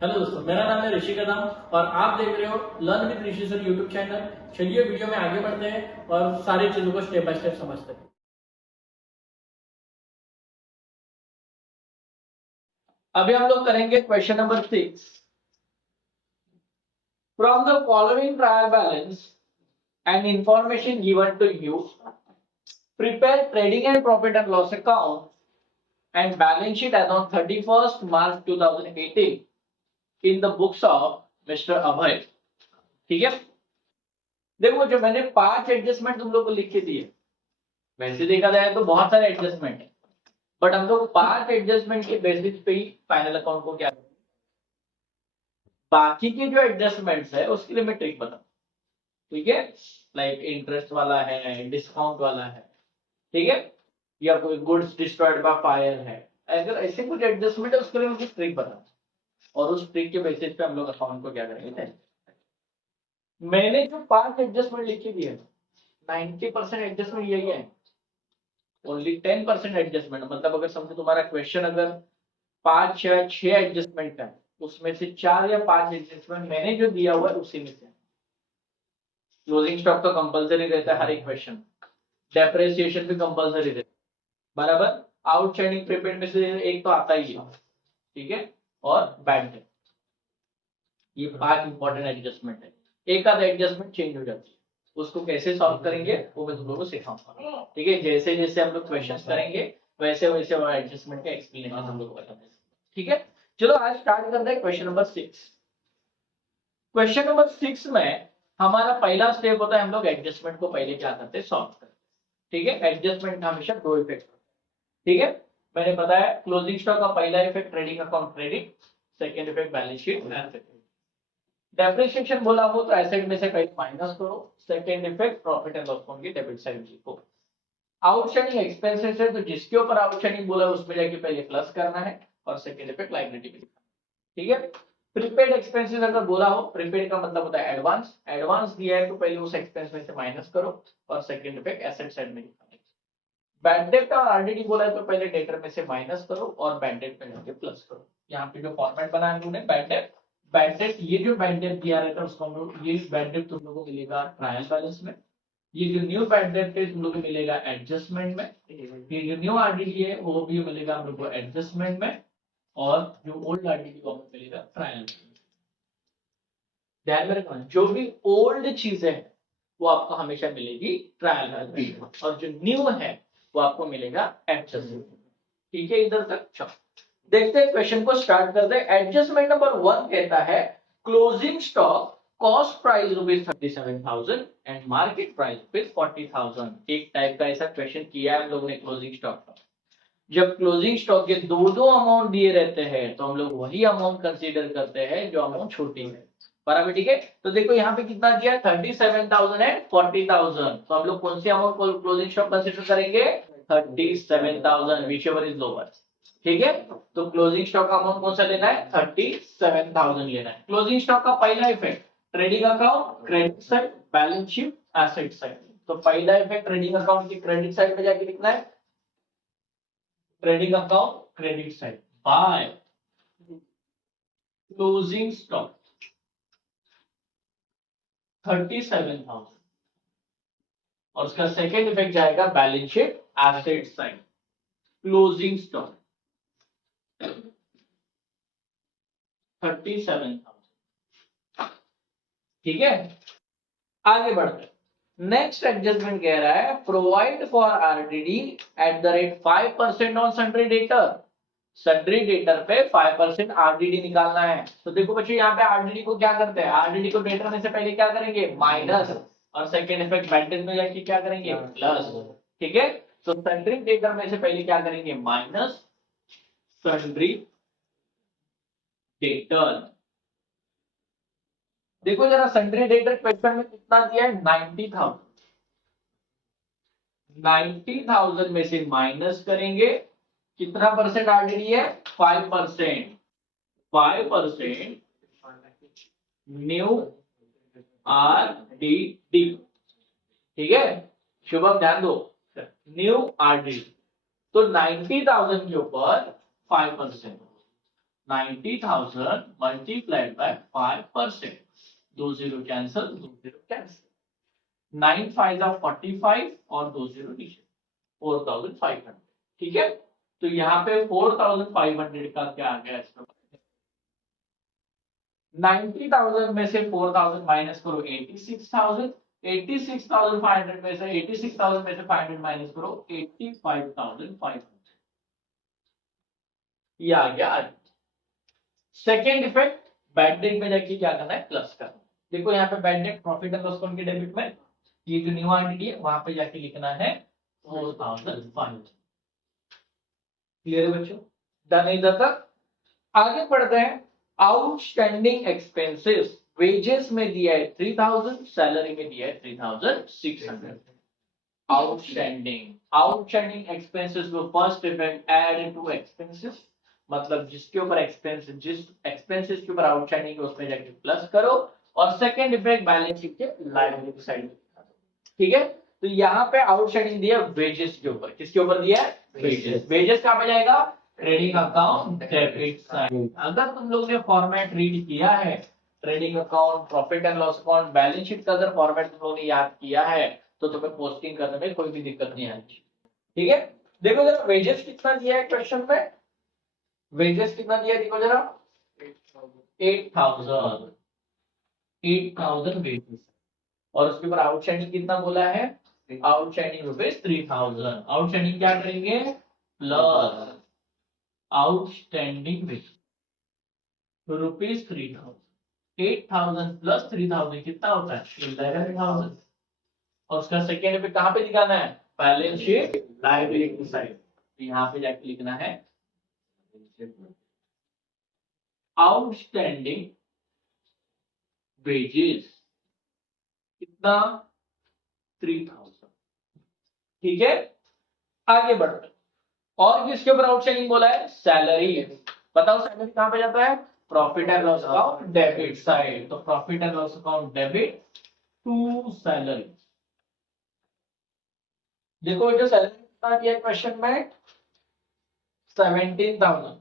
Hello दोस्तों, मेरा नाम है ऋषि कदम और आप देख रहे हो learn with Rishi sir YouTube channel. चलिए वीडियो में आगे बढ़ते हैं और सारी चीजों को स्टेप बाय स्टेप समझते हैं। अभी हम लोग करेंगे question number 6। From the following trial balance and information given to you, prepare trading and profit and loss account and balance sheet as on 31st March 2018 in the books of mister Abhay. ठीक है, देखो जो मैंने 5 adjustment तुम लोग को लिख के दिए, वैसे देखा जाए तो बहुत सारे एडजस्टमेंट है, बट हम लोग 5 एडजस्टमेंट के बेसिस पे ही फाइनल अकाउंट को क्या करेंगे। बाकी के जो एडजस्टमेंट्स है उसके लिए मैं ट्रिक बताऊं, ठीक है। लाइक इंटरेस्ट वाला है, डिस्काउंट वाला है, ठीक है, या कोई गुड्स डिस्ट्रॉयड बाय फायर है, अगर ऐसे कुछ एडजस्टमेंट है उसके लिए मैं कुछ ट्रिक बताऊं और उस ट्रिक के बेसिस पे हम लोग अकाउंट को क्या करेंगे। मैंने जो 5 एडजस्टमेंट लिखी दिए 90% एडजस्टमेंट यही है, ओनली 10% एडजस्टमेंट। मतलब अगर समझो तुम्हारा क्वेश्चन अगर 5 या 6 एडजस्टमेंट का है, उसमें से 4 या 5 एडजस्टमेंट मैंने जो दिया हुआ है उसी में से। क्लोजिंग स्टॉक तो कंपलसरी रहता है हर एक क्वेश्चन, डेप्रिसिएशन भी कंपलसरी रहता है बराबर। आउटस्टैंडिंग प्रीपेड में से एक तो आता ही है, ठीक है, और बैड डेट, ये 5 इंपॉर्टेंट एडजस्टमेंट है। एक आध एडजस्टमेंट चेंज हो जाती है, उसको कैसे सॉल्व करेंगे वो मैं तुम लोगों को सिखाऊंगा, ठीक है। जैसे जैसे हम लोग क्वेश्चन करेंगे वैसे वैसे वो एडजस्टमेंट का एक्सप्लेनेशन हम लोग को बताएंगे, ठीक है। चलो आज स्टार्ट करते हैं क्वेश्चन नंबर 6। क्वेश्चन नंबर 6 में हमारा पहला स्टेप होता है, हम लोग एडजस्टमेंट को पहले क्या करते हैं, सॉल्व करते हैं, ठीक है। एडजस्टमेंट का हमेशा 2 इफेक्ट, ठीक है। मैंने बताया क्लोजिंग स्टॉक का पहला effect trading account credit, second effect balance sheet and depreciation बोला हो तो एसेट में से कहीं माइनस करो, second effect profit and loss account की डेबिट साइड लिखो। आउटस्टैंडिंग एक्सपेंसेस है तो जिसके ऊपर आउटस्टैंडिंग बोला उसमें जाके पहले प्लस करना है और सेकंड इफेक्ट लायबिलिटी में लिखना है, ठीक है। प्रीपेड एक्सपेंसेस अगर बोला हो, प्रीपेड का मतलब होता है एडवांस, एडवांस दिया है तो पहले उस एक्सपेंस में से माइनस करो और सेकंड इफेक्ट एसेट साइड में लिखना है। बैड डेट और आरडीडी बोला है तो पहले डेटर में से माइनस करो और बैड डेट में जाके प्लस करो। यहाँ पे जो फॉर्मेट बनाया हमने बैड डेट, ये जो बैड डेट दिया रहता है उसको हम लोग, ये बैड डेट तुम लोगों को मिलेगा ट्रायल बैलेंस में, ये जो न्यू बैड डेट है तुम लोग को मिलेगा एडजस्टमेंट में, ये जो न्यू आरडीडी है वो भी मिलेगा हम लोग को एडजस्टमेंट में, और जो ओल्ड आरडीडी वो हमें मिलेगा ट्रायल। ध्यान में रखना, जो भी ओल्ड चीजें हैं वो आपको हमेशा मिलेगी ट्रायल बैलेंस में, और जो न्यू है वो आपको मिलेगा एडजस्टमेंट, ठीक है। इधर तक चलो देखते हैं, क्वेश्चन को स्टार्ट करते हैं। एडजस्टमेंट नंबर 1 कहता है closing stock cost price ₹37,000 and market price ₹40,000। एक टाइप का ऐसा क्वेश्चन किया है हम लोगों ने क्लोजिंग स्टॉक का। जब क्लोजिंग स्टॉक के दो दो अमाउंट दिए रहते हैं तो हम लोग वही अमाउंट कंसीडर करते हैं जो अमाउंट छोटी है, बराबर, ठीक है। तो देखो यहाँ पे कितना दिया, 37,000 एंड 40,000, तो हम लोग कौन सी अमाउंट को क्लोजिंग स्टॉक कंसीडर करेंगे, 37,000 विच एवर इज लोअर, ठीक है। तो क्लोजिंग स्टॉक का अमाउंट कौन सा लेना है, 37,000 लेना है। क्लोजिंग स्टॉक का पहला effect trading account credit side, balance sheet asset side. तो पहला इफेक्ट ट्रेडिंग अकाउंट की क्रेडिट साइड में जाके लिखना है, trading account credit side by closing stock 37,000, और उसका सेकेंड इफेक्ट जाएगा balance sheet asset side, closing stock 37,000, ठीक है। आगे बढ़ते, नेक्स्ट एडजस्टमेंट कह रहा है provide for RDD at the rate 5% on sundry debtor. Sundry debtor पे 5% आरडीडी निकालना है। तो देखो बच्चों यहाँ पे आरडीडी को क्या करते हैं, आरडीडी को डेटर में से पहले क्या करेंगे, माइनस, और सेकेंड इफेक्ट बैलेंस में जाके क्या करेंगे, प्लस, ठीक है। तो सन्ड्री डेटर में से पहले क्या करेंगे, माइनस सन्ड्री डेटर। देखो जरा सन्ड्री डेटर क्वेश्चन में कितना दिया है, 90,000, 90,000 में से माइनस करेंगे, कितना परसेंट आरडीडी है, 5%, 5% न्यू आरडीडी, ठीक है। शुभम ध्यान दो, न्यू आरडीडी, तो 90,000 के ऊपर 5%, 90,000 मल्टीप्लाइड बाय 5%, दो जीरो कैंसिल, दो जीरो कैंसिल, 9 5 45 और दो जीरो नीचे, 4,500। ठीक है, तो यहाँ पे 4,500 का क्या आ गया इसमें, 90,000 में से 4,000 माइनस करो, 86,000, 86,500 में से 86,000 में से 500 माइनस करो, 85,500। ये आ गया। सेकेंड इफेक्ट, बैड डेट में जाके क्या करना है, प्लस करना। देखो यहाँ पे bad debt profit and loss account के डेबिट में, ये जो न्यू आइडेंटिटी है वहां पे जाके लिखना है 4,500। क्लियर है बच्चों, डन इधर तक। आगे पढ़ते हैं, आउटस्टैंडिंग एक्सपेंसेस, वेजेस में दिया है 3,000, सैलरी में दिया है 3,600। आउटस्टैंडिंग एक्सपेंसेस को first effect add to expenses, मतलब जिसके ऊपर एक्सपेंस, जिस एक्सपेंसेस के ऊपर आउटस्टैंडिंग है उसमें जाके प्लस करो, और सेकंड इफेक्ट बैलेंस शीट के लायबिलिटी साइड। ठीक है, तो यहाँ पे आउटस्टैंडिंग दिया वेजेस के ऊपर, किसके ऊपर दिया है, वेजेस। वेजेस कहाँ पे जाएगा, ट्रेडिंग अकाउंट डेबिट साइड। अगर तुम लोग ने फॉर्मेट रीड किया है, trading account, profit and loss account, balance sheet का अगर फॉर्मेट तुम लोगों ने याद किया है तो तुम्हें पोस्टिंग करने में कोई भी दिक्कत नहीं आएगी। ठीक है, देखो जरा वेजेस कितना दिया है क्वेश्चन में, वेजेस कितना दिया है देखो जरा, 8,000, 8,000 वेजेस, और उसके ऊपर आउटस्टैंडिंग कितना बोला है, आउटस्टैंडिंग रुपीज 3,000। आउटस्टैंडिंग क्या करेंगे, प्लस आउटस्टैंडिंग रुपीज 3,000, 8,000 प्लस 3,000 कितना होता है, 11,000। और उसका सेकेंड पे कहां पे दिखाना है, बैलेंस शीट लायबिलिटी साइड, तो यहाँ पे जाके लिखना है आउटस्टैंडिंग वेजेस कितना, 3,000। ठीक है, आगे बढ़ते, और किसके ऊपर आउटस्टैंडिंग बोला है, सैलरी। बताओ सैलरी कहां पे जाता है, profit and loss account debit side, तो profit and loss account debit to salary. देखो जो सैलरी कितना दिया क्वेश्चन में, 17,000।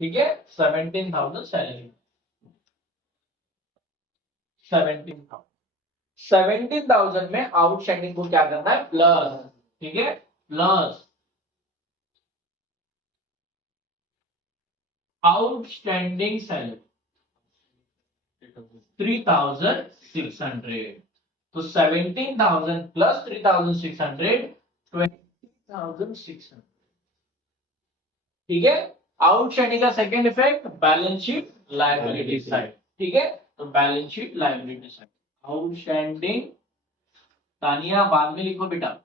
ठीक है, 17,000 सैलरी, 17,000, 17,000 में आउटस्टैंडिंग को क्या करना है, प्लस। ठीक है, प्लस आउटस्टैंडिंग सैलरी 3,600, तो 17,000 प्लस 3,600, 20,600। ठीक है, आउटस्टैंडिंग का second effect balance sheet liability side. ठीक है, तो balance sheet liability side, outstanding, Tania बाद में लिखो बेटा,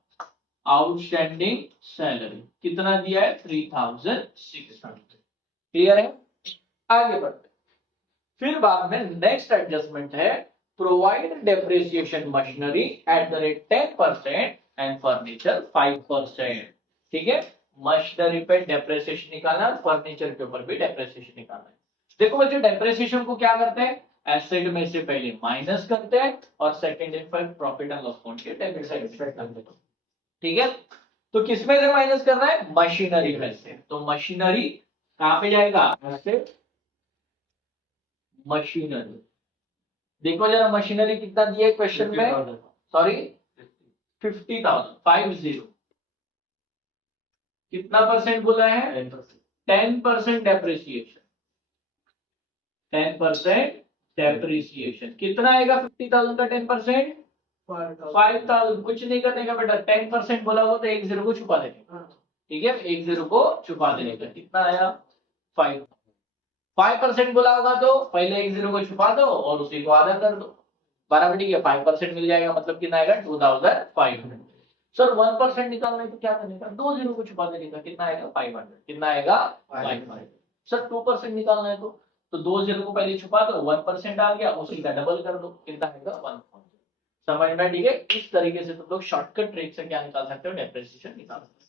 आउटस्टैंडिंग सैलरी कितना दिया है, 3,600। क्लियर है, आगे बढ़ते, फिर बाद में नेक्स्ट एडजस्टमेंट है, provide depreciation machinery at the rate 10% and furniture 5%। ठीक है, मशीनरी पे डेप्रिसिएशन निकालना, फर्नीचर के ऊपर भी डेप्रिसिएशन निकालना है। देखो बच्चों, डेप्रिसिएशन को क्या करते हैं, एसेट में से पहले माइनस करते हैं, और second effect profit and loss account के डेबिट साइड में करते हैं। ठीक है, तो किसमें से माइनस करना है, मशीनरी में से, तो मशीनरी कहां पे जाएगा, एसेट, मशीनरी। देखो जरा मशीनरी कितना दिया है क्वेश्चन में, सॉरी 50,000, 50, कितना परसेंट बोला है, 10% डेप्रिसिएशन, 10% डेप्रिसिएशन कितना आएगा, 50,000 का 10%, 5,000। कुछ नहीं करने का बेटा, 10% बोला होगा तो एक जीरो को छुपा देने। ठीक है, एक जीरो को छुपा देने का, कितना आया, 5। 5% बोला होगा तो पहले एक जीरो को छुपा दो और उसी को आधा कर दो, बराबर। ठीक है, 5% मिल जाएगा, मतलब कितना आएगा, 2,500। सर 1% निकालना है तो क्या करने का, दो जीरो को छुपा देने का, कितना आएगा, 500। कितना आएगा, 500। सर 2% निकालना है तो दो जीरो को पहले छुपा दो, 1% आ गया, उसी का डबल कर दो, कितना आएगा, 1। समझ में, ठीक है, इस तरीके से तुम लोग शॉर्टकट ट्रिक से क्या निकाल सकते हो, डेप्रिसिएशन निकाल सकते हो।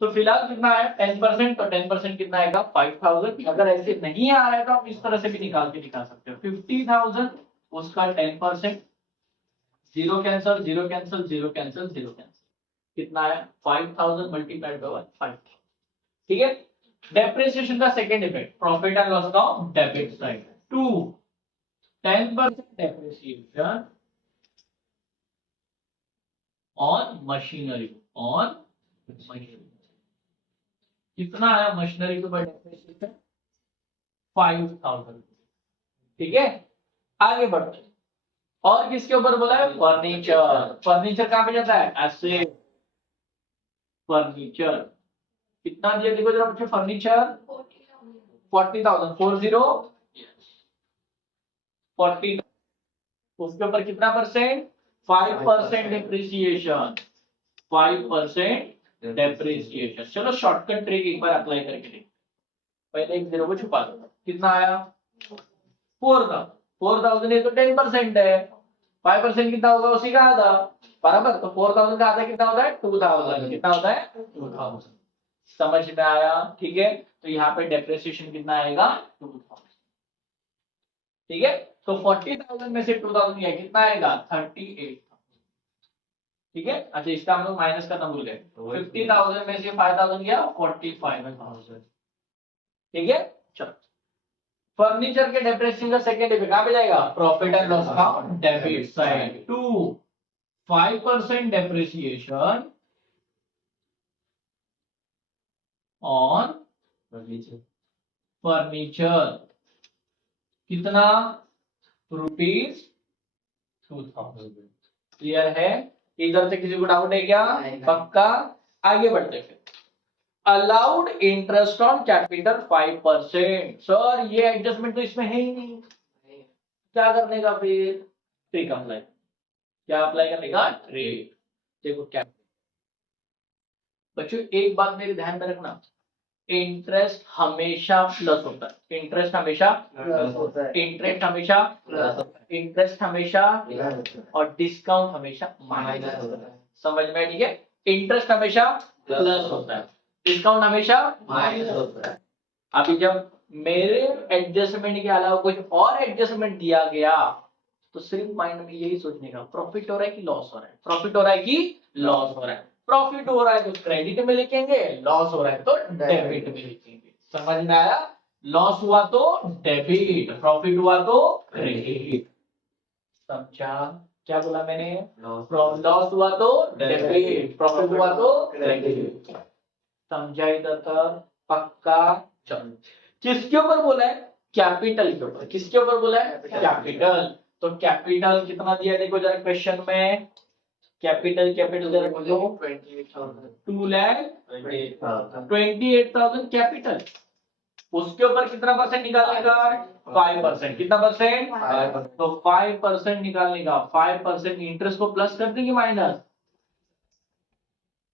तो फिलहाल कितना है, 10%, तो 10% कितना आएगा, 5,000। अगर ऐसे नहीं आ रहा है तो आप इस तरह से भी निकाल के दिखा सकते हो, 50,000 उसका 10%, zero cancel, zero cancel, zero cancel, zero cancel, कितना है, 5,000 मल्टीप्लाइड बाय 5। ठीक है, डेप्रिसिएशन का second effect, profit and loss का debit side. 2 10% depreciation on machinery, on machinery. कितना आया मशीनरी के ऊपर डेप्रिसिएशन? 5000। ठीक है, आगे बढ़ते हैं। और किसके ऊपर बोला है? फर्नीचर। फर्नीचर कहां पे जाता है? एसेट। फर्नीचर कितना दिया देखो जरा बच्चे, फर्नीचर 40,000, 40 उसके ऊपर कितना परसेंट? 5% depreciation, 5% depreciation. चलो शॉर्टकट ट्रिक एक बार अप्लाई करके देखो। पहले एक जीरो को छुपा दो, कितना आया? 4,000 ये तो 10% है, 5% कितना होगा? उसी का आधा, बराबर। तो 4,000 का आधा कितना होता है? 2,000। कितना होता है? 2,000। समझ में आया? ठीक है, तो यहाँ पे डेप्रिसिएशन कितना आएगा? 2,000। ठीक है, तो 40,000 में से 2,000 गया, कितना आएगा? 38,000। ठीक है, अच्छा इसका हम लोग माइनस करना भूल गए। 50,000 में से 5,000 गया, 45,000। ठीक है, चलो फर्नीचर के डेप्रिसिएशन का सेकंड इफेक्ट कहां पे जाएगा? Profit and loss account debit side. 2 5% depreciation on furniture, कितना? ₹2,000। क्लियर है? इधर से किसी को डाउट है क्या? पक्का? आगे बढ़ते फिर। Allowed interest on capital 5%। Sir ये एडजस्टमेंट तो इसमें है ही नहीं, क्या करने का फिर? Trick apply. क्या अप्लाई करने का? ट्रिक। देखो क्या बच्चों, एक बात मेरे ध्यान में रखना, इंटरेस्ट हमेशा प्लस होता है। इंटरेस्ट हमेशा प्लस होता है। इंटरेस्ट हमेशा प्लस होता है। इंटरेस्ट हमेशा और डिस्काउंट हमेशा माइनस होता है। समझ में? ठीक है, इंटरेस्ट हमेशा प्लस होता है, डिस्काउंट हमेशा माइनस होता है। अभी जब मेरे एडजस्टमेंट के अलावा कुछ और एडजस्टमेंट दिया गया तो सिर्फ माइंड में यही सोचने का, प्रॉफिट हो रहा है कि लॉस हो रहा है? प्रॉफिट हो रहा है कि लॉस हो रहा है? प्रॉफिट हो रहा है तो क्रेडिट में लिखेंगे, लॉस हो रहा है तो डेबिट में लिखेंगे। समझ में आया? लॉस हुआ तो डेबिट, प्रॉफिट हुआ तो क्रेडिट। समझा क्या बोला मैंने? लॉस हुआ तो डेबिट, प्रॉफिट हुआ तो क्रेडिट। समझा इधर तक? पक्का? चलो किसके ऊपर बोला है? कैपिटल के ऊपर। किसके ऊपर बोला है? कैपिटल। तो कैपिटल कितना दिया देखो जरा क्वेश्चन में। कैपिटल जरा बोलो। 2,28,000 कैपिटल। उसके ऊपर कितना परसेंट निकालने का? 5%। कितना परसेंट? 5%। तो 5% निकालने का, 5% इंटरेस्ट को प्लस कर देंगे माइनस,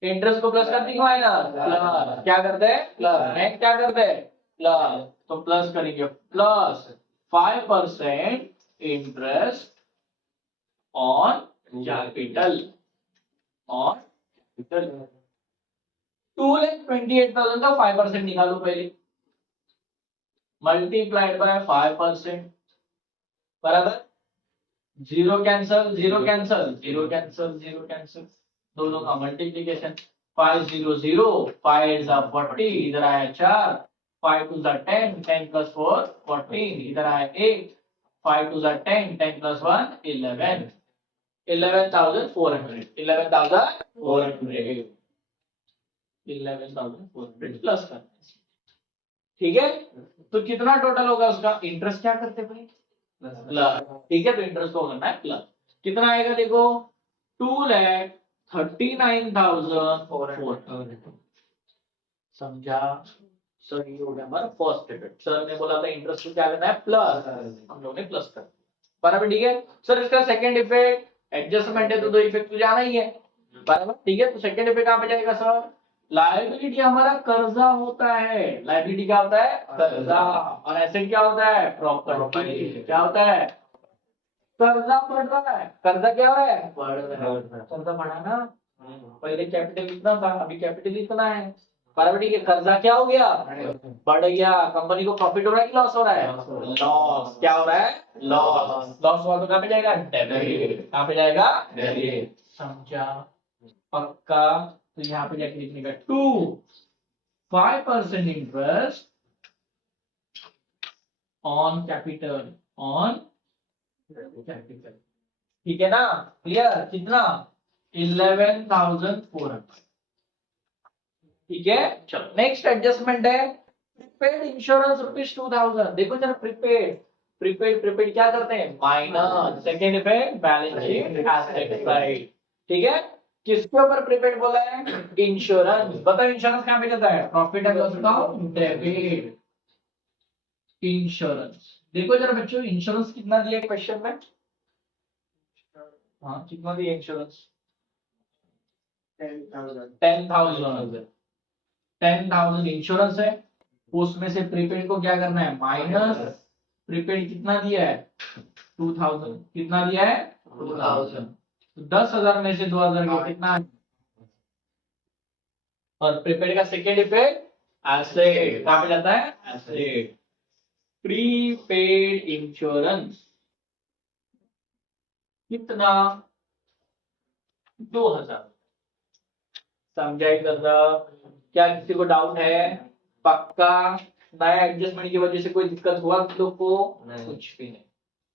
इंटरेस्ट को प्लस कर देंगे माइनस, प्लस क्या करते हैं? प्लस। नेक्स्ट क्या करते हैं? प्लस। तो प्लस करेंगे, plus 5% interest on capital, on capital. 2,28,000 का 5% निकालो पहले, मल्टीप्लाइड बाय 5%, बराबर। Zero cancel, zero cancel, zero cancel, zero cancel, दोनों का मल्टीप्लीकेशन। 5 0 0, 5 8 40, इधर आया 4, 5 2 10, 10 प्लस 4 14, इधर आया 8, 5 2 10, 10 प्लस 1 11, 11,400, 11,400, 11,400 प्लस कर। ठीक है, तो कितना टोटल होगा उसका? इंटरेस्ट क्या करते भाई? प्लस। ठीक है, तो इंटरेस्ट को करना है प्लस। कितना आएगा देखो? 2,39,400। समझा? सर ये हो गया हमारा फर्स्ट इफेक्ट। सर ने बोला था इंटरेस्ट को क्या करना है? प्लस, हम लोगों ने प्लस कर, बराबर। ठीक है सर, इसका सेकंड इफेक्ट एडजस्टमेंट है तो दो इफेक्ट तो जाना ही है, बराबर। ठीक है, तो सेकंड इफेक्ट कहां पे जाएगा सर? लायबिलिटी हमारा कर्जा होता है। लायबिलिटी क्या होता है? कर्जा। और एसेट क्या होता है? प्रॉपर्टी। क्या होता है? कर्जा बढ़ रहा है। कर्जा क्या हो रहा है? बढ़ रहा है। कर्जा बढ़ा ना, पहले कैपिटल कितना था, अभी कैपिटल इतना है, बराबर। ठीक है, कर्जा क्या हो गया? बढ़ गया। कंपनी को प्रॉफिट हो रहा है कि लॉस हो रहा है? लॉस। क्या हो रहा है? लॉस। लॉस हुआ तो कहां पे जाएगा? डेबिट। कहां पे जाएगा? डेबिट। समझा? पक्का? तो यहाँ पे जाके लिखने का 2 5% interest on capital, on capital. ठीक है ना, क्लियर? कितना? 11,400। ठीक है, चलो नेक्स्ट एडजस्टमेंट है प्रीपेड इंश्योरेंस ₹2,000। देखो जरा, प्रीपेड प्रीपेड प्रीपेड क्या करते हैं? Minus, second effect balance sheet asset side. ठीक है, किसके ऊपर प्रीपेड बोला है? इंश्योरेंस। बताओ इंश्योरेंस कहां पे जाता है? Profit and loss account debit. Insurance देखो जरा बच्चों, इंश्योरेंस कितना दिया क्वेश्चन में? हाँ, कितना दिया इंश्योरेंस? 10,000। 10,000 इंश्योरेंस है, उसमें से प्रीपेड को क्या करना है? माइनस। प्रीपेड कितना दिया है? 2,000। कितना दिया है? 2,000। तो 10,000 में से 2,000 का कितना है? और प्रीपेड का सेकेंड इफेक्ट एसेट, कहां पे जाता है? एसेट। प्रीपेड इंश्योरेंस कितना? 2,000। समझा इधर? क्या किसी को डाउट है? पक्का? नया एडजस्टमेंट की वजह से कोई दिक्कत हुआ तुम लोग को? कुछ भी नहीं,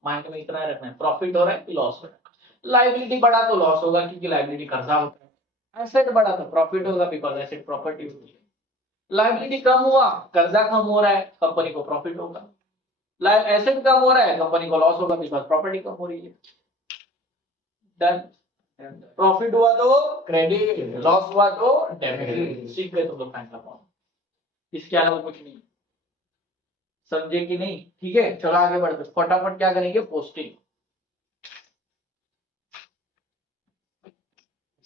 माइंड में इतना रखना है, प्रॉफिट हो रहा है कि लॉस हो रहा है। लाइबिलिटी बढ़ा तो लॉस होगा क्योंकि लाइबिलिटी कर्जा होता है, एसेट बढ़ा तो प्रॉफिट होगा बिकॉज एसेट प्रॉपर्टी होती है। लाइबिलिटी कम हुआ, कर्जा कम हो रहा है, कंपनी को प्रॉफिट होगा। एसेट कम हो रहा है, कंपनी को लॉस होगा बिकॉज प्रॉपर्टी कम हो रही है। डन। प्रॉफिट हुआ तो क्रेडिट, लॉस हुआ तो डेबिट। सीख गए तुम लोग बैंक का फॉर्म, इसके अलावा कुछ नहीं। समझे कि नहीं? ठीक है, चलो आगे बढ़ते, फटाफट क्या करेंगे? पोस्टिंग।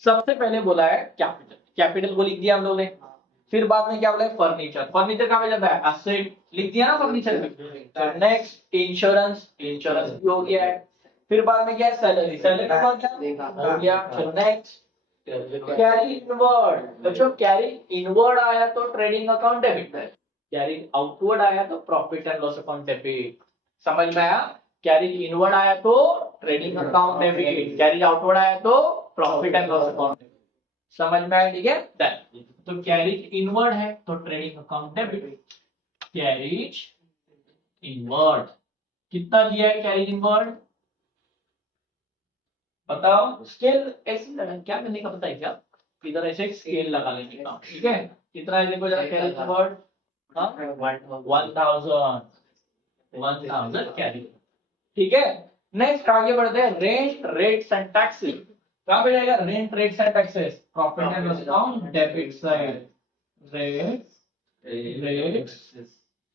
सबसे पहले बोला है कैपिटल, कैपिटल को लिख दिया हम लोग ने। फिर बाद में क्या बोला है? फर्नीचर। फर्नीचर कहां पे जाता है? एसेट। लिख दिया ना फर्नीचर में। नेक्स्ट इंश्योरेंस, इंश्योरेंस भी हो गया है। फिर बाद में क्या है? सैलरी। सैलरी का क्या हो गया? चलो नेक्स्ट, कैरी इनवर्ड। बच्चों कैरी इनवर्ड आया तो ट्रेडिंग अकाउंट डेबिट है, कैरी आउटवर्ड आया तो profit and loss account debit. समझ में आया? कैरी इनवर्ड आया तो trading account debit, carry outward आया तो profit and loss account debit. समझ में आया? ठीक है, डन। तो कैरीज इनवर्ड है तो trading account debit, carries inward. कितना दिया है कैरीज इनवर्ड? बताओ। स्केल ऐसे क्या करने का पता है क्या? इधर ऐसे स्केल लगा लेने का। ठीक है, कितना है देखो जरा कैरीज इनवर्ड? 1,000 कैरी। ठीक है, नेक्स्ट आगे बढ़ते हैं। Rent rates and taxes. कहां पे जाएगा? Rent rates and taxes, profit and loss account debit side. Rates rates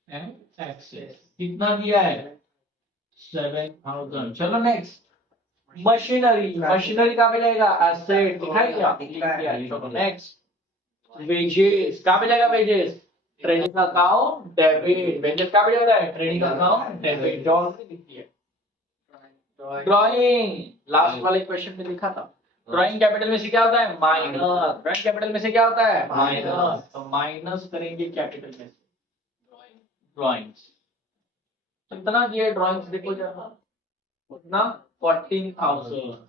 and taxes कितना दिया है? 7,000। चलो नेक्स्ट, मशीनरी। मशीनरी कहां पे जाएगा? एसेट। दिखाई क्या? चलो नेक्स्ट, वेजेस कहां पे जाएगा? Wages trading account debit. Wages कहां पे जाता है? Trading account debit. जो ऑलरेडी लिख दिया। ड्राइंग, लास्ट वाले क्वेश्चन में लिखा था। ड्राइंग कैपिटल में से क्या होता है? माइनस। ड्राइंग कैपिटल में से क्या होता है? माइनस। तो माइनस करेंगे कैपिटल में से ड्राइंग्स। कितना दिया ड्राइंग्स देखो जरा, कितना? 14,000।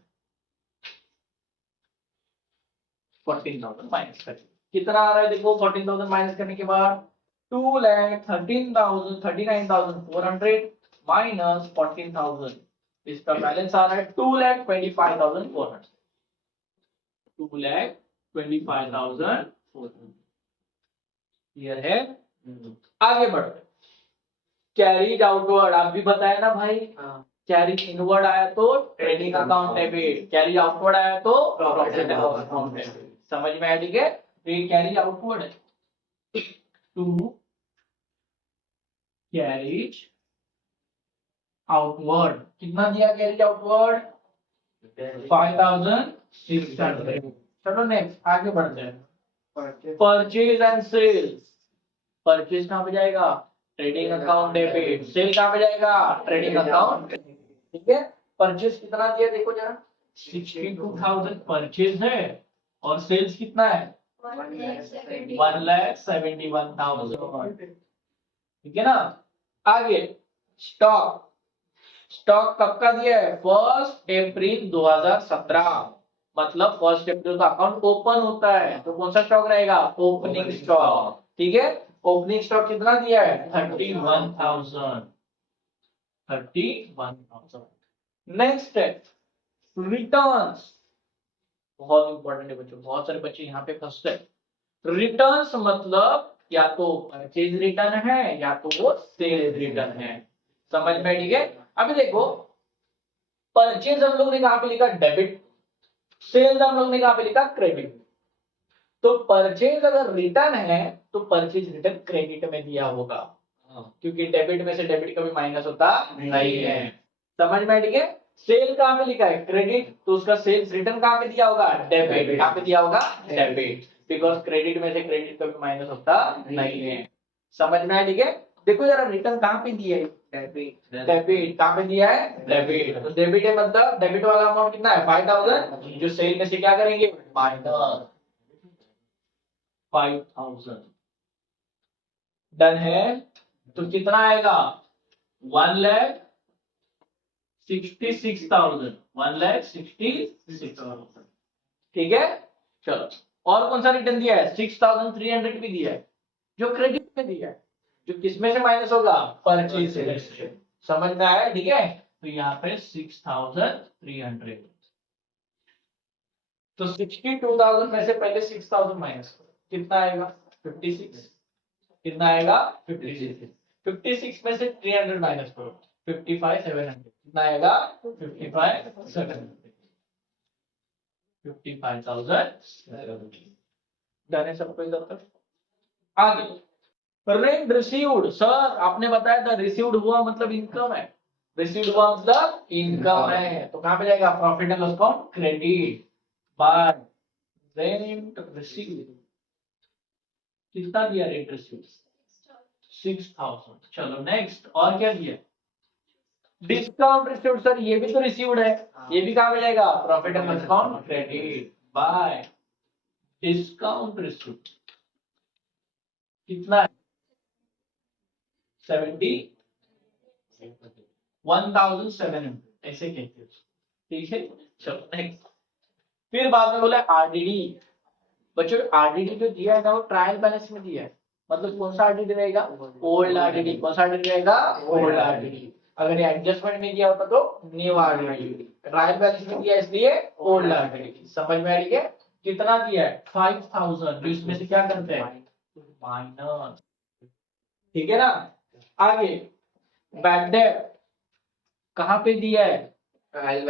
14,000 माइनस करेंगे, कितना आ रहा है देखो? 14,000 माइनस करने के बाद 2,13,000 39,400 माइनस 14,000, इसका बैलेंस आ रहा है 2,25,400। 2,25,400 क्लियर है? आगे बढ़ते, कैरीड आउटवर्ड। आप भी बताया ना भाई, कैरी इनवर्ड आया तो trading account debit, carry outward आया तो profit and loss account debit. समझ में आया? ठीक है, ये कैरी आउटवर्ड है, टू कैरीज आउटवर्ड। कितना दिया कैरीज आउटवर्ड? 5,600। चलो नेक्स्ट आगे बढ़ते हैं। Purchase and sales. परचेज कहां पे जाएगा? Trading account debit. सेल कहां पे जाएगा? Trading account. ठीक है, परचेज कितना दिया देखो जरा, 62,000 परचेज है और सेल्स कितना है? 1,71,000। ठीक है ना? आगे स्टॉक। स्टॉक कब का दिया है? 1 अप्रैल 2017, मतलब 1 अप्रैल का अकाउंट ओपन होता है तो कौन सा स्टॉक रहेगा? Opening stock. ठीक है, ओपनिंग स्टॉक कितना दिया है 31,000, 31,000। नेक्स्ट है रिटर्न्स, बहुत इंपॉर्टेंट है बच्चों, बहुत सारे बच्चे यहाँ पे फंसते हैं। रिटर्न्स मतलब या तो परचेज रिटर्न है या तो वो सेल्स रिटर्न है, समझ में, ठीक है। अभी देखो परचेज हम लोग ने कहां पे लिखा डेबिट, सेल्स हम लोग ने कहां पे लिखा क्रेडिट। तो परचेज अगर रिटर्न है तो परचेज रिटर्न क्रेडिट में दिया होगा, क्योंकि डेबिट में से डेबिट कभी माइनस होता नहीं है, समझ में, ठीक है। सेल कहां पे लिखा है क्रेडिट, तो उसका सेल्स रिटर्न कहां पे दिया होगा डेबिट, कहां पे दिया होगा डेबिट, बिकॉज क्रेडिट में से क्रेडिट कभी माइनस होता नहीं है, समझ में आया, ठीक है। देखो जरा रिटर्न कहां पे दिया है डेबिट, डेबिट कहां पे दिया है डेबिट, तो डेबिट है मतलब डेबिट वाला अमाउंट कितना है 5,000, जो सेल में से क्या करेंगे माइनस 5,000, डन है। तो कितना आएगा 1,66,000, 1,66,000, ठीक है। चलो और कौन सा रिटर्न दिया है 6,300 भी दिया है, जो क्रेडिट में दिया है, जो किसमें से माइनस होगा परचेज से, समझ में आया, ठीक है। तो यहाँ पे 6,300, तो 62,000 में से पहले 6,000 माइनस करो, कितना आएगा 56, कितना आएगा 56, 56 में से 300 माइनस करो 55,700, कितना आएगा 55,700, 55,700, डन है सबको इधर तक। आगे रेंट रिसीव्ड, सर आपने बताया था रिसीव्ड हुआ मतलब इनकम है, रिसीव्ड हुआ मतलब इनकम है, तो कहां पे जाएगा profit and loss account credit by rent received, कितना दिया रेंट रिसीव्ड 6,000। चलो नेक्स्ट और क्या दिया डिस्काउंट रिसीव्ड, सर ये भी तो रिसीव्ड है, ये भी कहां पे जाएगा profit and loss account credit by discount received, कितना है 71,700, ऐसे कहते हैं, ठीक है। चलो नेक्स्ट, फिर बाद में बोला आरडीडी, बच्चों आरडीडी जो दिया है ना वो ट्रायल बैलेंस में दिया है, मतलब कौन सा आरडीडी रहेगा ओल्ड आरडीडी, कौन सा आरडीडी रहेगा ओल्ड आरडीडी, अगर ये एडजस्टमेंट में दिया होता तो न्यू आरडीडी, ट्रायल बैलेंस में दिया इसलिए ओल्ड आरडीडी, समझ में आ रही है। कितना दिया है 5,000, जो इसमें से क्या करते हैं माइनस, ठीक है ना। आगे बैड डेट कहां पे दिया है ट्रायल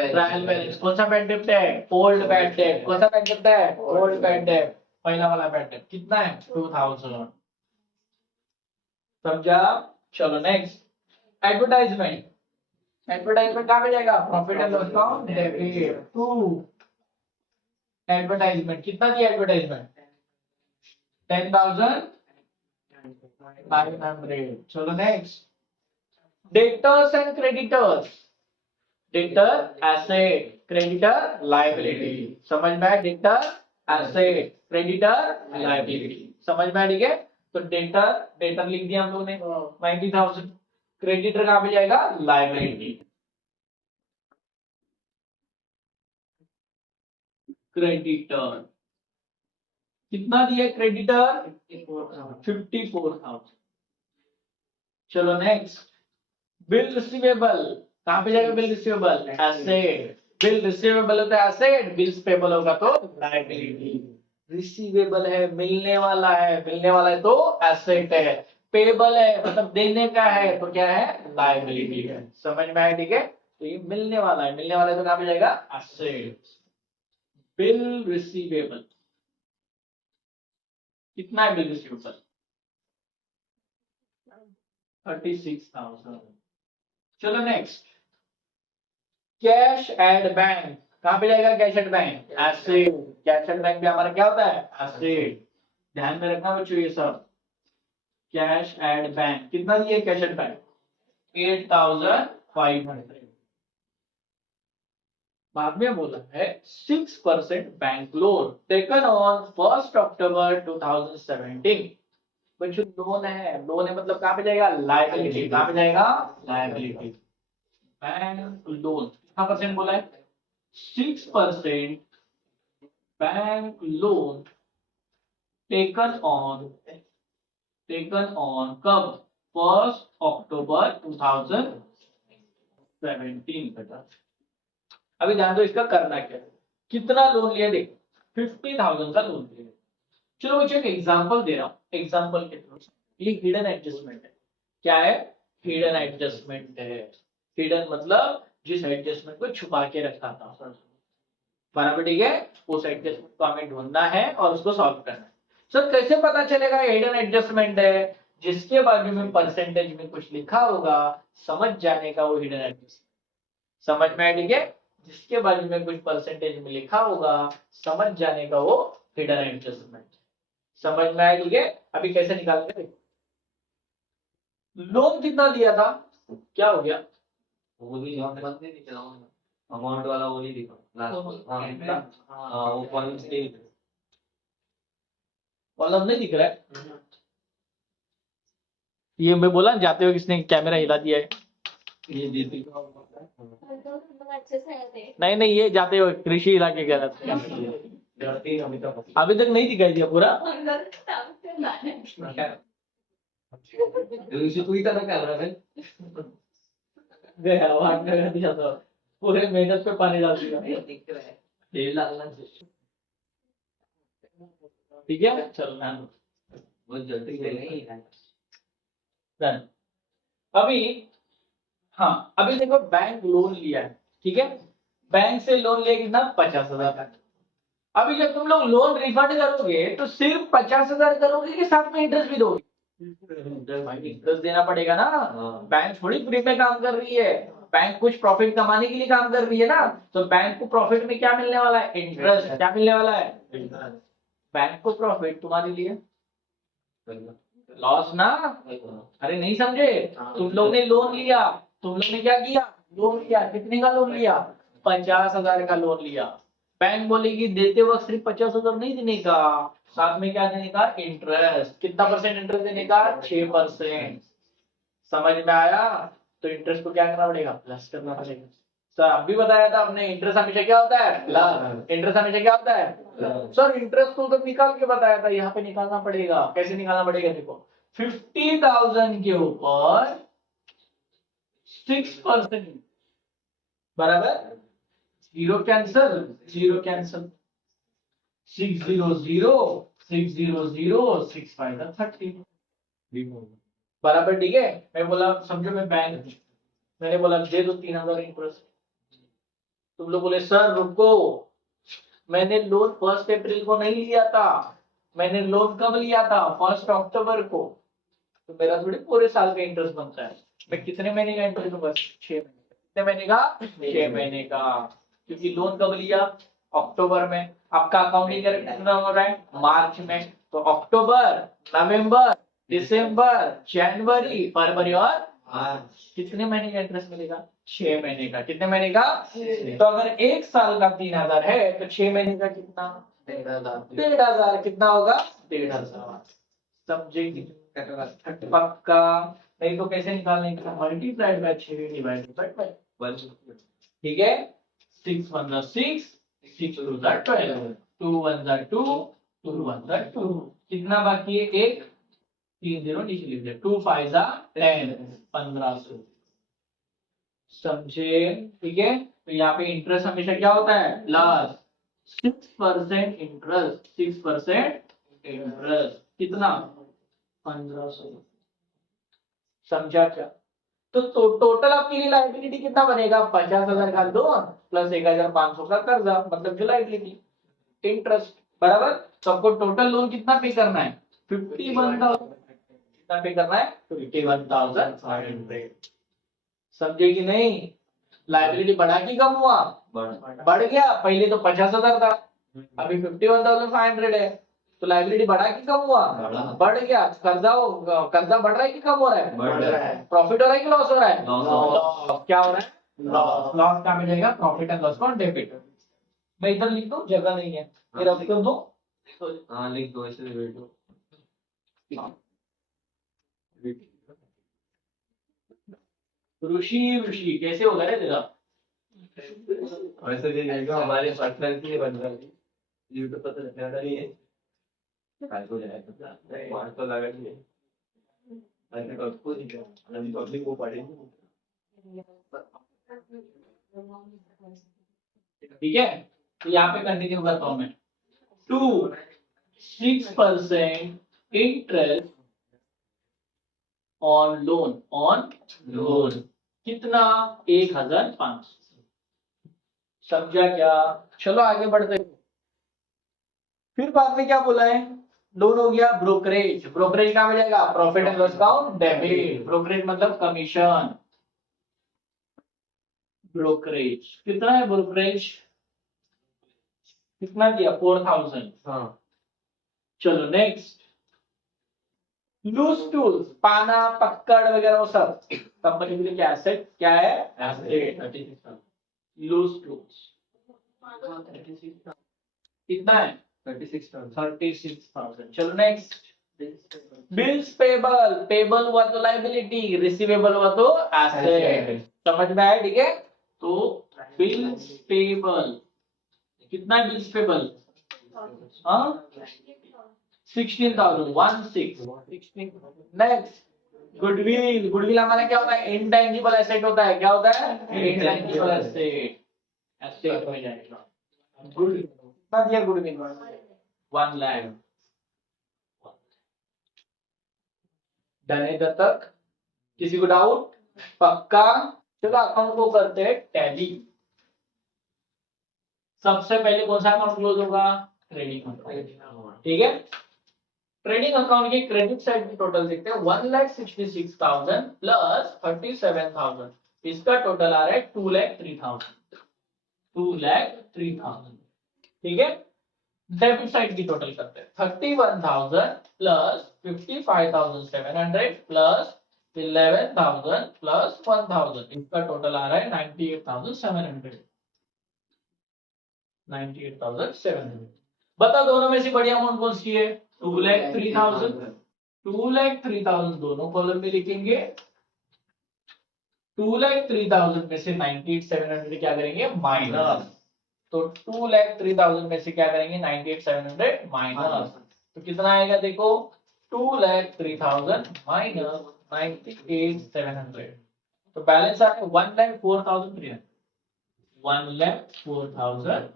बैलेंस, कौन सा बैड डेट है ओल्ड बैड डेट, कौन सा बैड डेट है ओल्ड बैड डेट, पहला वाला बैड डेट कितना है 2,000, समझा। चलो नेक्स्ट एडवर्टाइजमेंट, एडवर्टाइजमेंट कहां पे जाएगा profit and loss account debit to advertisement, कितना दिया एडवर्टाइजमेंट 10,500। चलो next debtors and creditors, debtor asset creditor liability, समझ में आया, डेटर एसेट क्रेडिटर लायबिलिटी, समझ में आया, ठीक है। तो डेटर डेटर लिख दिया हम लोगों ने 90,000, क्रेडिटर कहां पे जाएगा लायबिलिटी, क्रेडिटर कितना दिया क्रेडिटर 54,000। चलो नेक्स्ट बिल रिसीवेबल कहां पे जाएगा bill receivable asset, bill receivable होता है एसेट, बिल्स पेबल होगा तो लायबिलिटी, रिसीवेबल है मिलने वाला है, मिलने वाला है तो एसेट है, पेबल है मतलब देने का है तो क्या है लायबिलिटी है, समझ में आया, ठीक है। तो ये मिलने वाला है, मिलने वाला है तो कहां पे जाएगा एसेट, बिल रिसीवेबल कितना है बिल रिसीवेबल 36,000। चलो नेक्स्ट कैश एट बैंक कहां पे जाएगा cash at bank asset, cash at bank भी हमारा क्या होता है एसेट, ध्यान में रखना बच्चों ये सब, कैश एट बैंक कितना दिया कैश एट बैंक 8,500, बाद में बोला है 6% बैंक लोन टेकन ऑन 1 अक्टूबर 2017, बच्चों लोन है, लोन है मतलब कहां पे जाएगा लायबिलिटी, कहां पे जाएगा लायबिलिटी, बैंक लोन कितना परसेंट बोला है 6% bank loan taken on taken on कब? 1 अक्टूबर 2017 बेटा। अभी ध्यान दो, इसका करना क्या है, कितना लोन लिया देखो, 50,000 का लोन लिया। चलो बच्चों एक एग्जांपल दे रहा हूँ, एग्जांपल के थ्रू। ये हिडन एडजस्टमेंट है। क्या है? हिडन एडजस्टमेंट है। हिडन मतलब जिस एडजस्टमेंट को छुपा के रखा था, बराबर ठीक है। उस एडजस्टमेंट को हमें ढूंढना है और उसको सॉल्व करना है। सर कैसे पता चलेगा हिडन एडजस्टमेंट है? जिसके बाजू में परसेंटेज में कुछ लिखा होगा, समझ जाने का वो हिडन एडजस्टमेंट। समझ में आया? ठीक है। जिसके बाजू में कुछ परसेंटेज में लिखा होगा, समझ जाने का वो हिडन एडजस्टमेंट। समझ में आया? ठीक है। अभी कैसे निकालेंगे? लोन कितना लिया था, क्या हो गया? वो भी अमाउंट वाला वो नहीं दिखा लास्ट। हाँ वो कॉलम्स नहीं दिख कॉलम नहीं दिख रहा है। ये मैं बोला जाते हुए किसने कैमरा हिला दिया है? ये दीदी नहीं नहीं, ये जाते हुए कृषि हिला के कह रहा था। अभी तक नहीं दिखाई दिया पूरा। तू ही था ना कैमरा में। गया वहां कर दिया था, पूरे मेहनत पे पानी डाल दिया। दिख रहा है तेल डालना ठीक है चलो ध्यान दो। वो जल्दी से नहीं Done. अभी हाँ, अभी देखो बैंक लोन लिया है, ठीक है। बैंक से लोन लिया कितना? 50,000 का। अभी जब तुम लोग लोन रिफंड करोगे तो सिर्फ 50,000 करोगे कि साथ में इंटरेस्ट भी दोगे? इंटरेस्ट देना पड़ेगा ना। बैंक थोड़ी फ्री में काम कर रही है, बैंक कुछ प्रॉफिट कमाने के लिए काम कर रही है ना। तो बैंक को प्रॉफिट में क्या मिलने वाला है? इंटरेस्ट। क्या मिलने वाला है? बैंक को प्रॉफिट, तुम्हारे लिए लॉस ना। अरे नहीं समझे? तुम लोग ने लोन लिया, तुम लोग ने क्या किया? लोन लिया। कितने का लोन लिया? 50,000 का लोन लिया। बैंक बोलेगी देते वक्त सिर्फ 50,000 नहीं देने का, साथ में क्या देने का? इंटरेस्ट। कितना परसेंट इंटरेस्ट देने का? 6%। समझ में आया? तो इंटरेस्ट को क्या करना पड़ेगा? प्लस करना पड़ेगा। सर अब भी बताया था आपने, इंटरेस्ट हमेशा क्या होता है? प्लस। इंटरेस्ट हमेशा क्या होता है? सर इंटरेस्ट तो निकाल के बताया था, यहाँ पे निकालना पड़ेगा। कैसे निकालना पड़ेगा? देखो 50,000 के ऊपर 6%, बराबर। Zero cancel, zero cancel, 600, 600, 6 five 30, बराबर ठीक है। मैं बोला समझो, मैं बैंक, मैंने बोला दे दो 3,000 इंटरेस्ट। तुम लोग बोले सर रुको, मैंने लोन 1 अप्रैल को नहीं लिया था, मैंने लोन कब लिया था? 1 अक्टूबर को। तो मेरा थोड़ी पूरे साल का इंटरेस्ट बनता है। मैं कितने महीने का इंटरेस्ट दूंगा? 6 महीने। कितने महीने का? 6 महीने का। क्योंकि लोन कब लिया? अक्टूबर में। आपका अकाउंटिंग ईयर कितना हो रहा है? मार्च में। तो अक्टूबर, नवंबर, दिसंबर, जनवरी, फरवरी और कितने महीने का इंटरेस्ट मिलेगा? 6 महीने का। कितने महीने का? तो अगर 1 साल का 3,000 है तो 6 महीने का कितना? 1,500। कितना होगा? 1,500। सब्जेक्ट पक्का। नहीं तो कैसे निकालने का? Multiplied by 6 divided by 12। ठीक है। 6 1 6, 6 2 12, 2 1 2, 2 1 2। कितना बाकी है? 1, 3 0 नीचे लिख दे। 2 5 10, 1500। समझे? ठीक है। तो यहाँ पे इंटरेस्ट हमेशा क्या होता है? Plus 6% interest, 6% interest. कितना? 1500। समझा क्या? तो टोटल आपके लिए लाइबिलिटी कितना बनेगा? 50,000 का लोन प्लस 1,500 का कर्जा, मतलब जो लाइबिलिटी इंटरेस्ट, बराबर। तो आपको टोटल लोन कितना पे करना है? 51,000। कितना पे करना है? 51,500। समझे कि नहीं? लाइबिलिटी बढ़ा कि कम हुआ? बढ़ गया। पहले तो 50,000 था, अभी 51,500 है। तो लाइबिलिटी बढ़ा कि कम हुआ? बढ़ गया। कर्जा बढ़ रहा है कि कम हो रहा है? बढ़ रहा है। प्रॉफिट हो रहा है कि लॉस हो रहा है? लॉस। क्या हो रहा है? लॉस। लॉस कहाँ मिलेगा? प्रॉफिट एंड लॉस को डेबिट। मैं इधर लिख दूं, जगह नहीं है, मेरा लिख दो। हाँ लिख दो ऐसे लिख दो। ऋषि ऋषि कैसे होगा रे तेरा? वैसे भी जाएगा हमारे पर्सनल के लिए बन रहा है। यूट्यूब पर तो ज्यादा नहीं है। फालतू जाएगा। वहाँ तो लगा नहीं है। पब्लिक को पढ़ेगी। ठीक है, तो यहाँ पे कंटिन्यू करता हूं मैं। 6% इंटरेस्ट ऑन लोन कितना? 1500। समझा क्या? चलो आगे बढ़ते हैं। फिर बाद में क्या बोला है? लोन हो गया। ब्रोकरेज, ब्रोकरेज कहाँ में जाएगा? Profit and loss account debit. Brokerage मतलब कमीशन। ब्रोकरेज कितना है? ब्रोकरेज कितना दिया? 4000। हाँ। चलो नेक्स्ट। लूज टूल्स, पाना पकड़ वगैरह वो सब कंपनी के लिए क्या एसेट? क्या है? एसेट। लूज टूल्स कितना है? 36,000। चलो नेक्स्ट। बिल्स पेबल, पेबल हुआ तो लाइबिलिटी, रिसीवेबल हुआ तो एसेट। समझ में आया? ठीक है, तो बिल्स पेबल कितना है? Bills payable 16,000। Next, goodwill, goodwill हमारा क्या होता है? इंटेंजिबल एसेट होता है। क्या होता है? Intangible asset. एसेट में जाएगा। गुड कितना दिया? गुडविल 1 लाख। डन है तब तक? किसी को डाउट? पक्का? चलो अकाउंट को करते हैं टैली। सबसे पहले कौन सा अकाउंट क्लोज होगा? Trading account. ठीक है, ट्रेडिंग अकाउंट की क्रेडिट साइड की टोटल देखते हैं। 1,66,000 प्लस 37,000, इसका टोटल आ रहा है 2,03,000। 2,03,000। ठीक है, डेबिट साइड की टोटल करते हैं। 31,000 प्लस 55,700 प्लस 11,000 प्लस 1,000, इसका टोटल आ रहा है 98,700। 98,700। बता दोनों में से बड़ी अमाउंट कौन सी है? 2,03,000। 2,03,000 दोनों कॉलम में लिखेंगे। 2,03,000 में से 98,700 क्या करेंगे? माइनस। तो 2,03,000 में से क्या करेंगे? 98,700 माइनस। तो कितना आएगा? देखो 2,03,000 माइनस 98,700, तो बैलेंस आ गया 1,04,300। 1,04,300।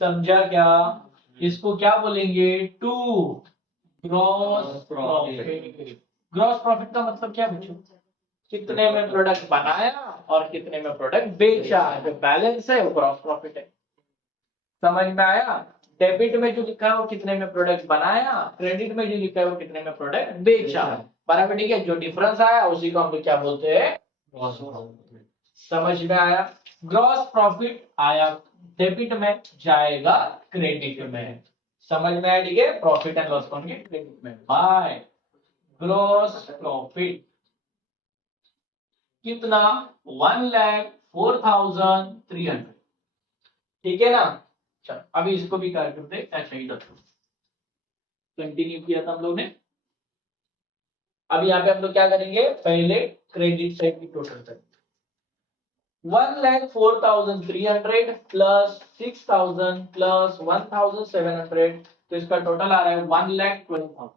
समझा क्या? इसको क्या बोलेंगे? To gross profit. Gross profit का मतलब क्या बच्चों? कितने में प्रोडक्ट बनाया और कितने में प्रोडक्ट बेचा, जो बैलेंस है वो ग्रॉस प्रॉफिट है। समझ में आया? डेबिट में जो लिखा है वो कितने में प्रोडक्ट बनाया, क्रेडिट में जो लिखा है वो कितने में प्रोडक्ट बेचा। बराबर, ठीक है। जो डिफरेंस आया उसी को हम लोग क्या बोलते हैं? Gross profit. समझ में आया? ग्रॉस प्रॉफिट आया डेबिट में, जाएगा क्रेडिट में। समझ में आया? ठीक है, प्रॉफिट एंड लॉस अकाउंट के क्रेडिट में बाय ग्रॉस प्रॉफिट कितना? 1,04,300। ठीक है ना? चलो अभी इसको भी कर करते ऐसे ही रखो। कंटिन्यू किया था हम लोग ने। अभी यहाँ पे हम लोग क्या करेंगे? पहले क्रेडिट साइड की टोटल करेंगे। 1,04,300 प्लस 6,000 प्लस 1,700, तो इसका टोटल आ रहा है 1,12,000।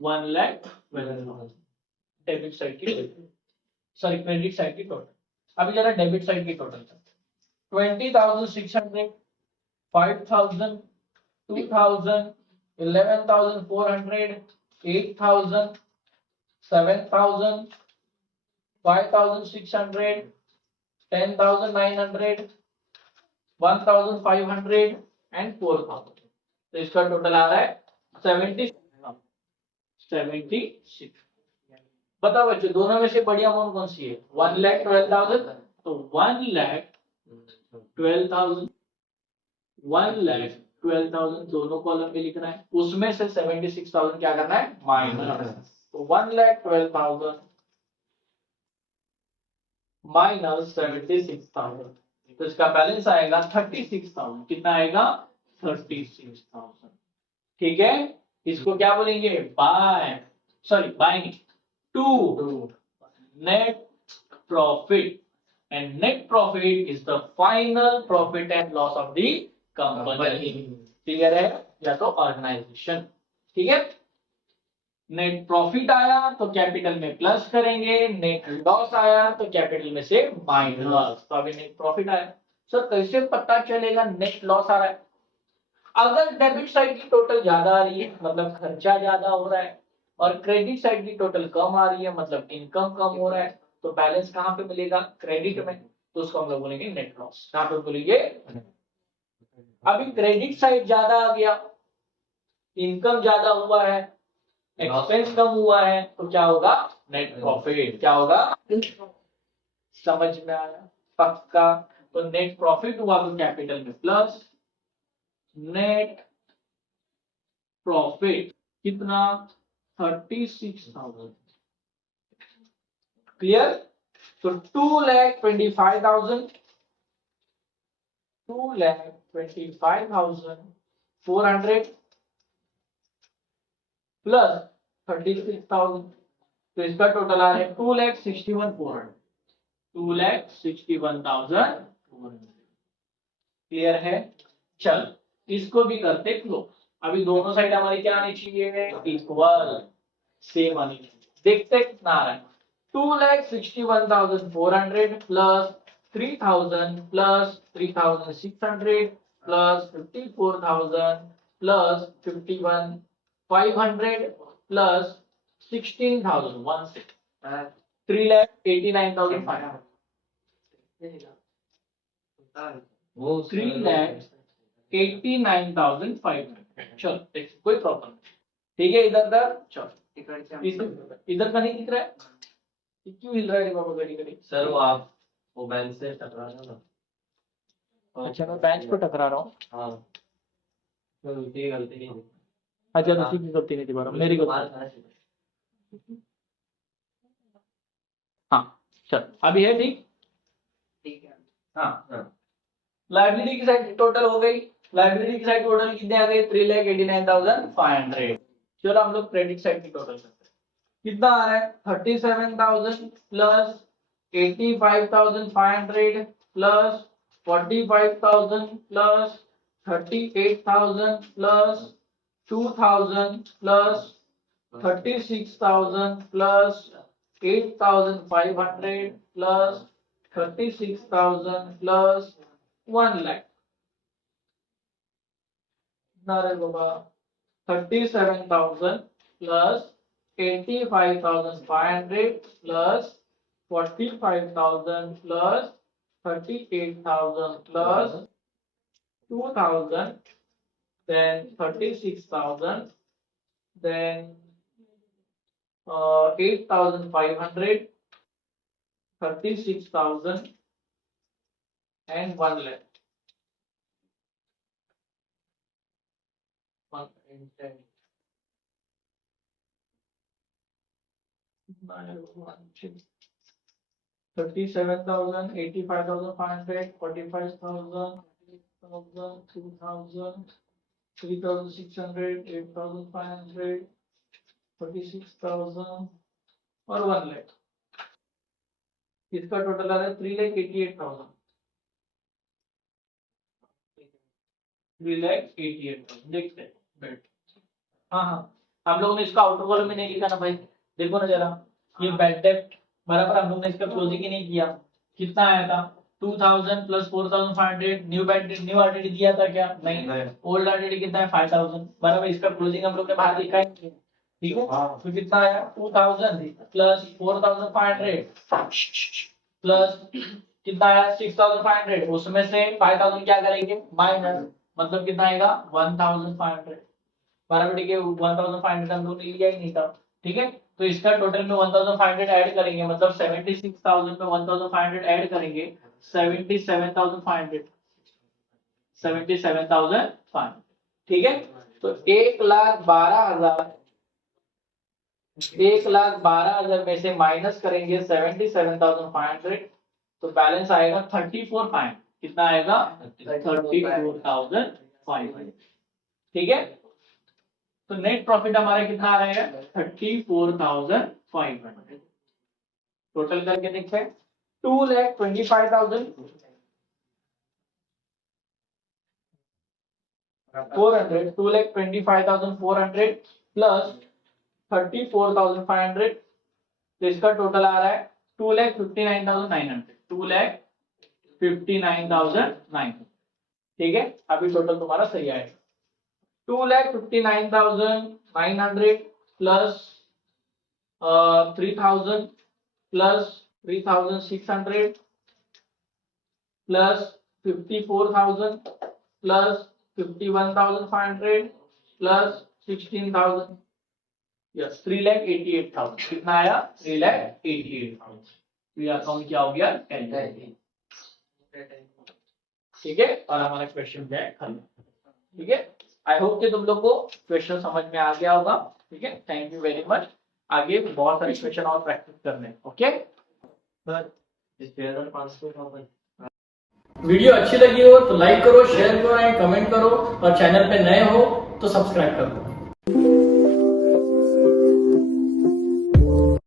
1,12,000 डेबिट साइड की, सॉरी क्रेडिट साइड की टोटल। अभी जरा डेबिट साइड की टोटल करते हैं। 20,600, 5,000, 2,000, 11,400, 8,000, 7,000, 5,600, 10,900, 1,500 एंड 4,000। तो इसका टोटल आ रहा है 76। बताओ बच्चों, दोनों में से बड़ी अमाउंट कौन सी है? 1,12,000। तो 1,12,000, 1,12,000 दोनों कॉलम में लिखना है। उसमें से 76,000 क्या करना है? माइनस। तो 1,12,000 माइनस 76,000, तो इसका बैलेंस आएगा 36,000। कितना आएगा? 36,000। ठीक है, इसको क्या बोलेंगे? बाय, सॉरी बाय नहीं, to net profit, and net profit is the final profit and loss of the company. Clear है? या तो ऑर्गेनाइजेशन। ठीक है, नेट प्रॉफिट आया तो कैपिटल में प्लस करेंगे, नेट लॉस आया तो कैपिटल में से माइनस। तो अभी नेट प्रॉफिट आया। सर कैसे पता चलेगा नेट लॉस आ रहा है? अगर डेबिट साइड की टोटल ज्यादा आ रही है मतलब खर्चा ज्यादा हो रहा है, और क्रेडिट साइड की टोटल कम आ रही है मतलब इनकम कम हो रहा है, तो बैलेंस कहाँ पे मिलेगा? क्रेडिट में। तो उसको हम लोग बोलेंगे नेट लॉस। कहाँ पे बोलेंगे? अभी क्रेडिट साइड ज्यादा आ गया, इनकम ज्यादा हुआ है, एक्सपेंस कम हुआ है, तो क्या होगा? Net profit. क्या होगा? समझ में आया? पक्का। तो नेट प्रॉफिट हुआ तो कैपिटल में प्लस, नेट प्रॉफिट कितना? 36,000। क्लियर? तो 2,25,000, 2,25,400 प्लस 36,000, तो इसका टोटल आ रहा है 2,61,400। 2,61,400। क्लियर है? चल इसको भी करते क्लोज। अभी दोनों साइड हमारी क्या आनी चाहिए? इक्वल, सेम आनी चाहिए। देखते कितना आ रहा है। 2,61,400 plus 3,000 plus 3,600 plus 54,000 plus 51,500 plus 16,000 3,89,500। वो 3,89,500। चलो देखो कोई प्रॉब्लम नहीं। ठीक है इधर उधर। चलो इधर का नहीं दिख रहा है? ये क्यों हिल रहा है रे बाबा घड़ी घड़ी? सर वो आप वो बेंच से टकरा रहे हो ना। अच्छा मैं बेंच पे टकरा रहा हूँ। हाँ तो उसकी गलती नहीं थी। अच्छा ऋषि की गलती नहीं थी, बारा मेरी गलती। हाँ चल अभी है ठीक। ठीक है। हाँ लाइब्रेरी की साइड टोटल हो गई। लाइब्रेरी की साइड टोटल कितने आ गए? 3,89,500। चलो हम लोग क्रेडिट साइड की टोटल करते हैं। कितना आ रहा है? 37,000 plus 85,500 plus 45,000 plus 38,000 plus 2,000 plus 36,000 plus 8,500 plus 36,000 plus 1 lakh। नारे बाबा 37,000 plus 85,500 plus 45,000 plus 38,000 plus 2,000 then 36,000 then 8,500 36,000 and 1 lakh 110 37,000 85,500 45,000 2,000 3,600 8,500 46,000 और 1 lakh। इसका टोटल आ रहा है 3,88,000। 3,88,000 देखते हैं बैठ। हाँ हाँ हम लोगों ने इसका आउटर कॉलम में नहीं लिखा ना भाई। देखो ना जरा ये बैड डेब्ट बराबर हम लोग ने इसका क्लोजिंग ही नहीं किया। कितना आया था? 2,000 प्लस 4,500। न्यू आरटीडी दिया था क्या? नहीं। ओल्ड आरटीडी कितना है? 5,000 बराबर। इसका क्लोजिंग हम लोग ने बाहर लिखा है। ठीक है तो कितना आया? 2,000 प्लस 4,500 प्लस कितना आया? 6,500। उसमें से 5,000 क्या करेंगे? माइनस, मतलब कितना आएगा? 1,500 बराबर। ठीक है 1,500 हम लोग ने लिया ही नहीं था। ठीक है तो इसका टोटल में 1,500 ऐड करेंगे मतलब 76,000 में 1,500 ऐड करेंगे 77,500 77,500। ठीक है तो 1,12,000 में से माइनस करेंगे 77,500 तो बैलेंस आएगा 34,500। कितना आएगा? 34,500। ठीक है तो नेट प्रॉफिट हमारा कितना आ रहा है? 34,500। टोटल करके देखते हैं 2,25,400 2,25,400 प्लस 34,500, तो इसका टोटल आ रहा है 2,59,900, 2,59,900, ठीक है। अभी टोटल तुम्हारा सही आएगा 2,59,900 plus 3,000 plus 3,600 plus 54,000 plus 51,500 plus 16,000, yes 3,88,000। कितना आया? 3,88,000। तो ये अकाउंट क्या हो गया? कैंसिल। ठीक है, और हमारा क्वेश्चन क्या है? खत्म। ठीक है, आई होप कि तुम लोग को क्वेश्चन समझ में आ गया होगा। ठीक है, थैंक यू वेरी मच। आगे बहुत सारे क्वेश्चन और प्रैक्टिस करने हैं। ओके सर इस पेयर 500 का वीडियो अच्छी लगी हो तो लाइक करो, शेयर करो एंड कमेंट करो, और चैनल पे नए हो तो सब्सक्राइब करो।